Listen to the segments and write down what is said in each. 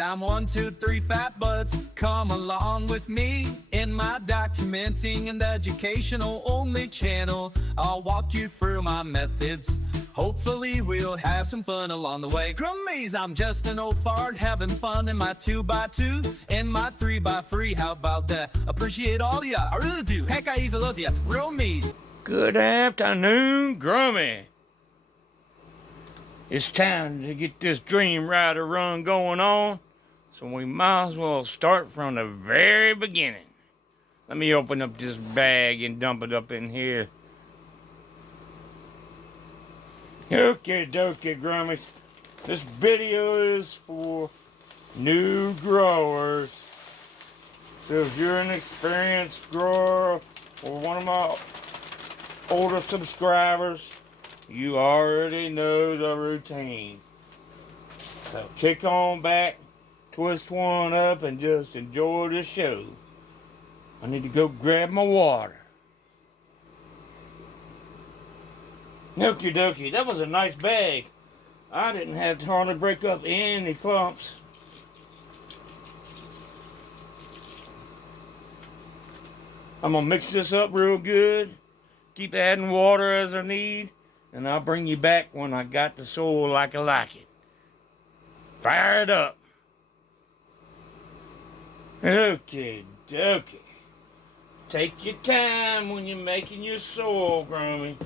I'm 1, 2, 3 fat buds. Come along with me in my documenting and educational only channel. I'll walk you through my methods. Hopefully we'll have some fun along the way. Grummies, I'm just an old fart having fun in my 2x2 and my 3x3. How about that? Appreciate all ya, I really do. Heck, I even love ya. Grummies. Good afternoon, Grummy. It's time to get this Dream Rider run going on, so we might as well start from the very beginning. Let me open up this bag and dump it up in here. Okay, dokie, Grummies. This video is for new growers. So if you're an experienced grower or one of my older subscribers, you already know the routine. So kick on back, twist one up, and just enjoy the show. I need to go grab my water. Okie dokie, that was a nice bag. I didn't have to hardly break up any clumps. I'm gonna mix this up real good. Keep adding water as I need. And I'll bring you back when I got the soil like I like it. Fire it up. Okay, dokie. Take your time when you're making your soil, Grummy.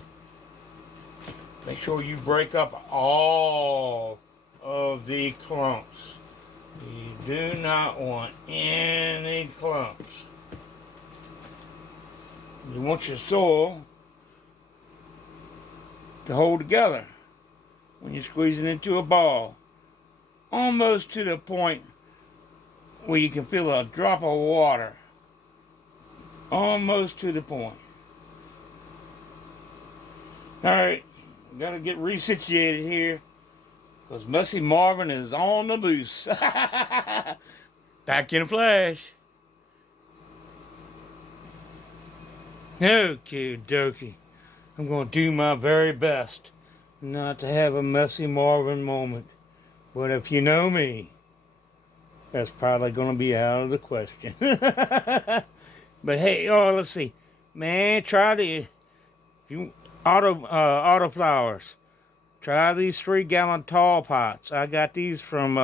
Make sure you break up all of the clumps. You do not want any clumps. You want your soil to hold together when you're squeezing into a ball, almost to the point where you can feel a drop of water, almost to the point. Alright, gotta get resituated here because Messy Marvin is on the loose. Back in a flash. Okay, dokie. I'm going to do my very best not to have a Messy Marvin moment. But if you know me, that's probably going to be out of the question. But hey, oh, let's see. Man, try the auto flowers. Try these 3-gallon tall pots. I got these from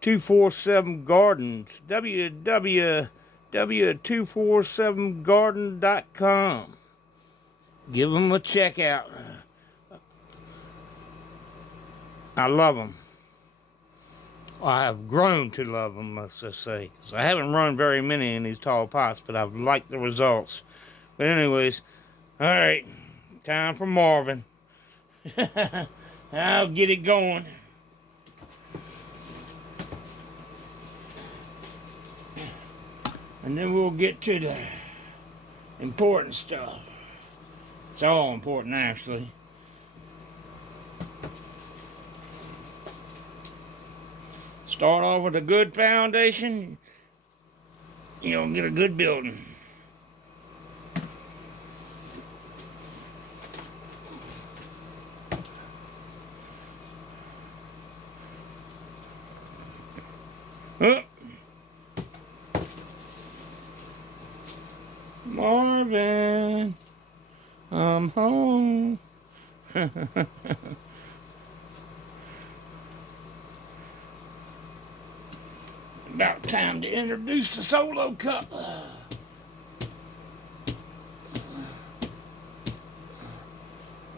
247 Gardens. www.247garden.com. Give them a check out. I love them. I have grown to love them, let's just say. So I haven't run very many in these tall pots, but I've liked the results. But anyways, all right, time for Marvin. I'll get it going. And then we'll get to the important stuff. It's all important, actually. Start off with a good foundation. You'll get a good building. Oh. Marvin, I'm home. About time to introduce the solo cup.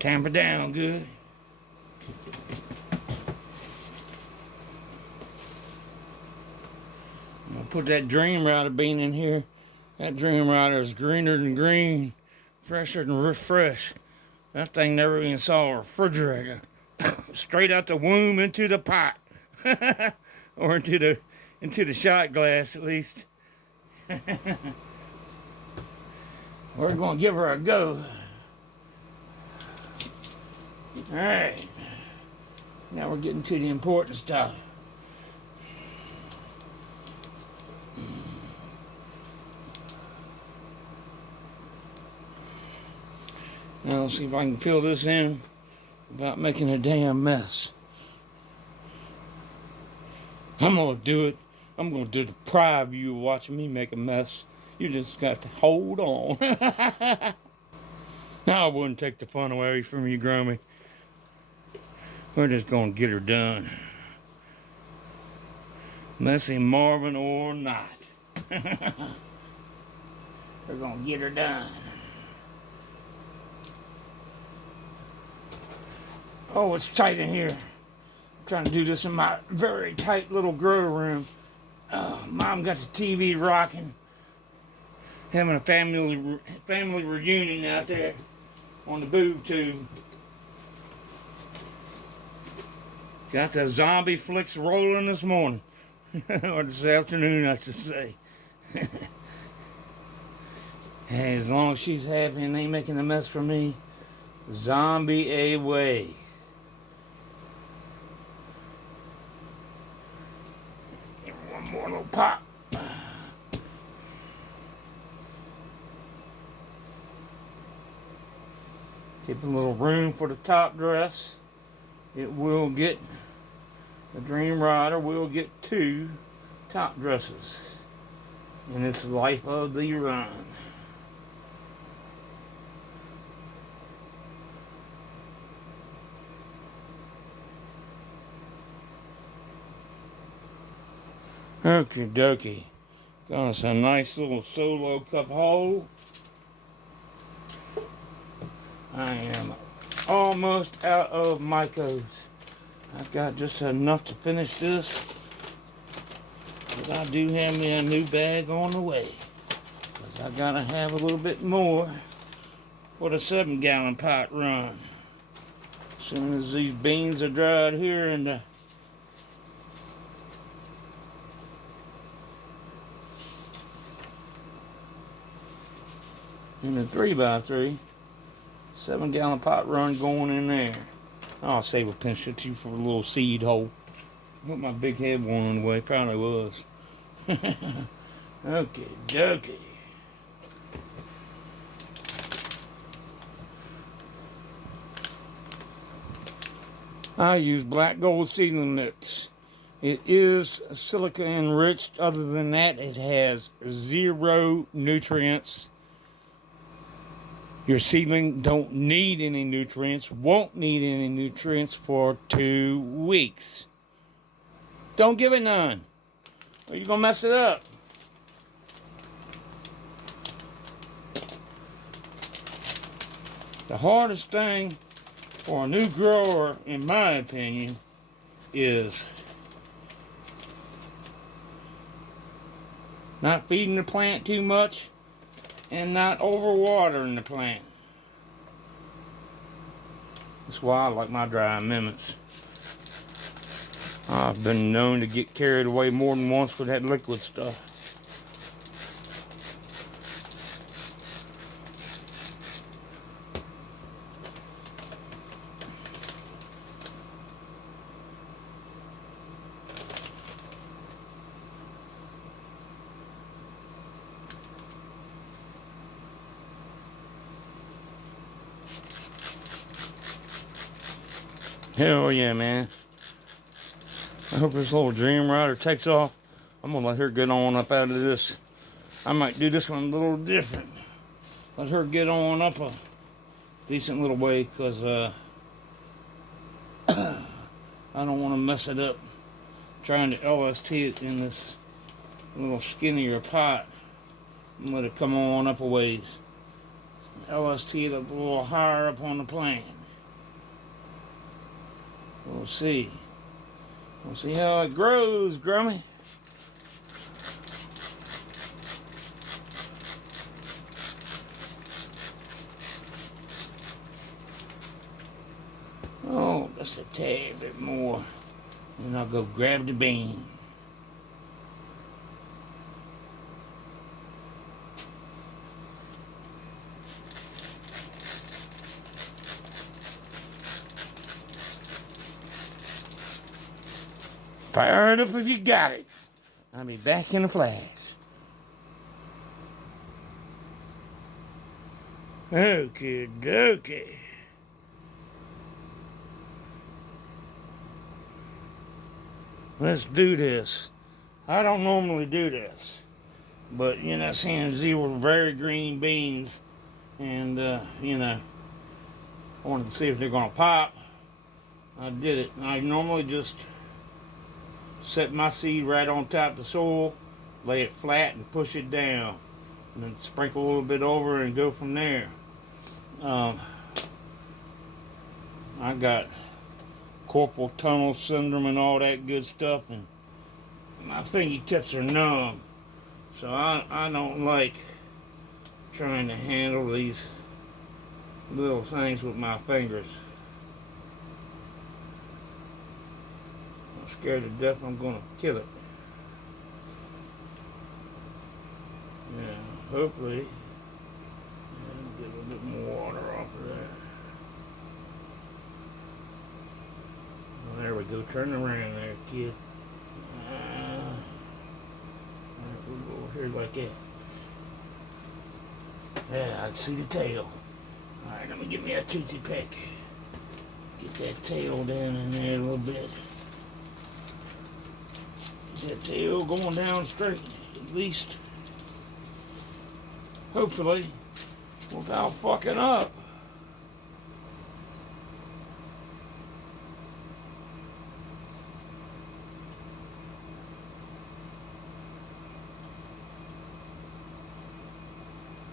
Tamper down good. I'm gonna put that Dream Rider bean in here. That Dream Rider is greener than green, fresher than fresh. That thing never even saw a refrigerator. Straight out the womb into the pot. Or into the shot glass, at least. We're going to give her a go. All right. Now we're getting to the important stuff. Now let's see if I can fill this in without making a damn mess. I'm gonna do it. I'm gonna deprive you of watching me make a mess. You just got to hold on. Now I wouldn't take the fun away from you, Grummy. We're just gonna get her done. Messy Marvin or not. We're gonna get her done. Oh, it's tight in here. I'm trying to do this in my very tight little grow room. Mom got the TV rocking. Having a family reunion out there on the boob tube. Got the zombie flicks rolling this morning. Or this afternoon, I should say. Hey, as long as she's happy and ain't making a mess for me, zombie away. Give her one more little pop. Keep a little room for the top dress. It will get, the Dream Rider will get 2 top dresses in its life of the run. Okie dokie. Got us a nice little solo cup hole. I am almost out of Mycos. I've got just enough to finish this. But I do have me a new bag on the way. Because I gotta have a little bit more for the 7-gallon pot run. As soon as these beans are dried here in the in the 3x3, 7-gallon pot run going in there. I'll save a pinch or 2 for a little seed hole. I hope my big head won away. Probably was. Okay, dokie. I use black gold seedling mix. It is silica enriched. Other than that, it has 0 nutrients. Your seedling don't need any nutrients, won't need any nutrients for 2 weeks. Don't give it none, or you're gonna mess it up. The hardest thing for a new grower, in my opinion, is not feeding the plant too much and not overwatering the plant. That's why I like my dry amendments. I've been known to get carried away more than once with that liquid stuff. Hell yeah, man. I hope this little Dream Rider takes off. I'm gonna let her get on up out of this. I might do this one a little different. Let her get on up a decent little way, because I don't want to mess it up trying to LST it in this little skinnier pot. I'm gonna let it come on up a ways. LST it up a little higher up on the plant. We'll see. We'll see how it grows, Grummy. Oh, just a tad bit more. And I'll go grab the bean. Fire it up if you got it. I'll be back in a flash. Okay, dokie. let's do this. I don't normally do this, but you know, seeing as these were very green beans, and you know, I wanted to see if they're gonna pop. I did it. I normally just set my seed right on top of the soil, lay it flat, and push it down, and then sprinkle a little bit over and go from there. I got carpal tunnel syndrome and all that good stuff, and my fingertips are numb, so I don't like trying to handle these little things with my fingers. I'm scared to death I'm gonna kill it. Yeah, hopefully get a little bit more water off of that. Well, there we go. Turn around there, kid. We'll go over here like that. Yeah, I can see the tail. Alright, let me get me a tootsie pick. Get that tail down in there a little bit. Get that tail going down straight, at least. Hopefully, without fucking up.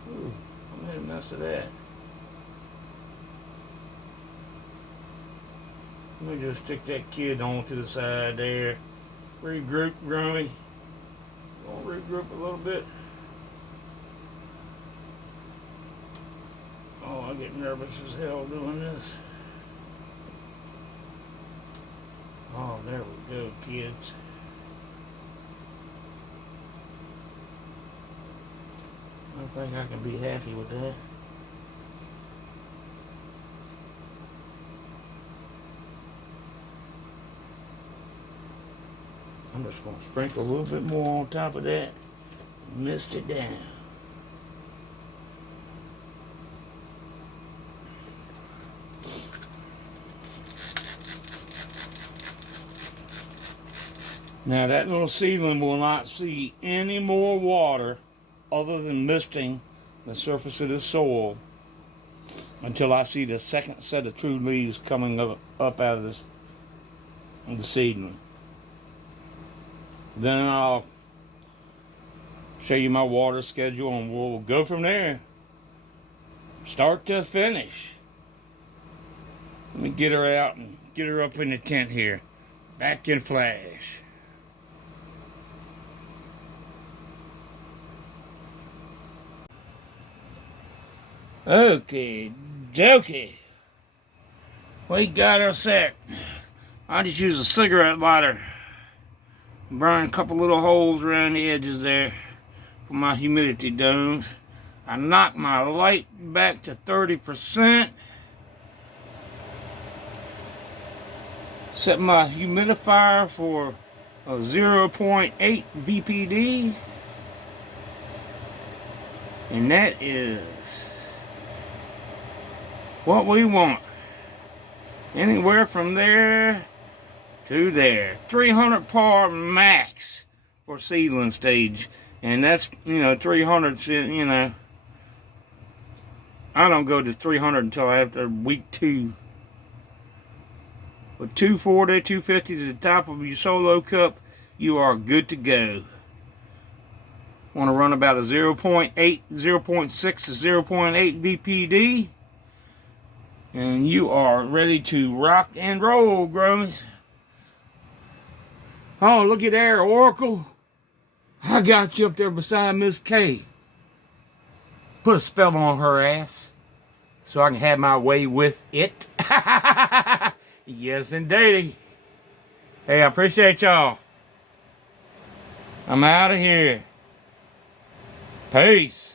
Ooh, I made a mess of that. Let me just stick that kid on to the side there. Regroup, Grummy. Gonna regroup a little bit. Oh, I get nervous as hell doing this. Oh, there we go, kids. I think I can be happy with that. I'm just going to sprinkle a little bit more on top of that. Mist it down. Now that little seedling will not see any more water other than misting the surface of the soil until I see the second set of true leaves coming up out of this of the seedling. Then I'll show you my water schedule and we'll go from there. Start to finish. Let me get her out and get her up in the tent here. Back in flash. Okay, dokey. We got her set. I just use a cigarette lighter. Burn a couple little holes around the edges there for my humidity domes. I knocked my light back to 30%. Set my humidifier for a 0.8 VPD. And that is what we want. Anywhere from there to there. 300 par max for seedling stage. And that's, 300, I don't go to 300 until after week 2. With 240, 250 to the top of your solo cup, you are good to go. Want to run about a 0.8, 0.6 to 0.8 VPD. And you are ready to rock and roll, Grummies. Oh, look at there, Oracle. I got you up there beside Miss K. Put a spell on her ass so I can have my way with it. Yes, indeedy. Hey, I appreciate y'all. I'm out of here. Peace.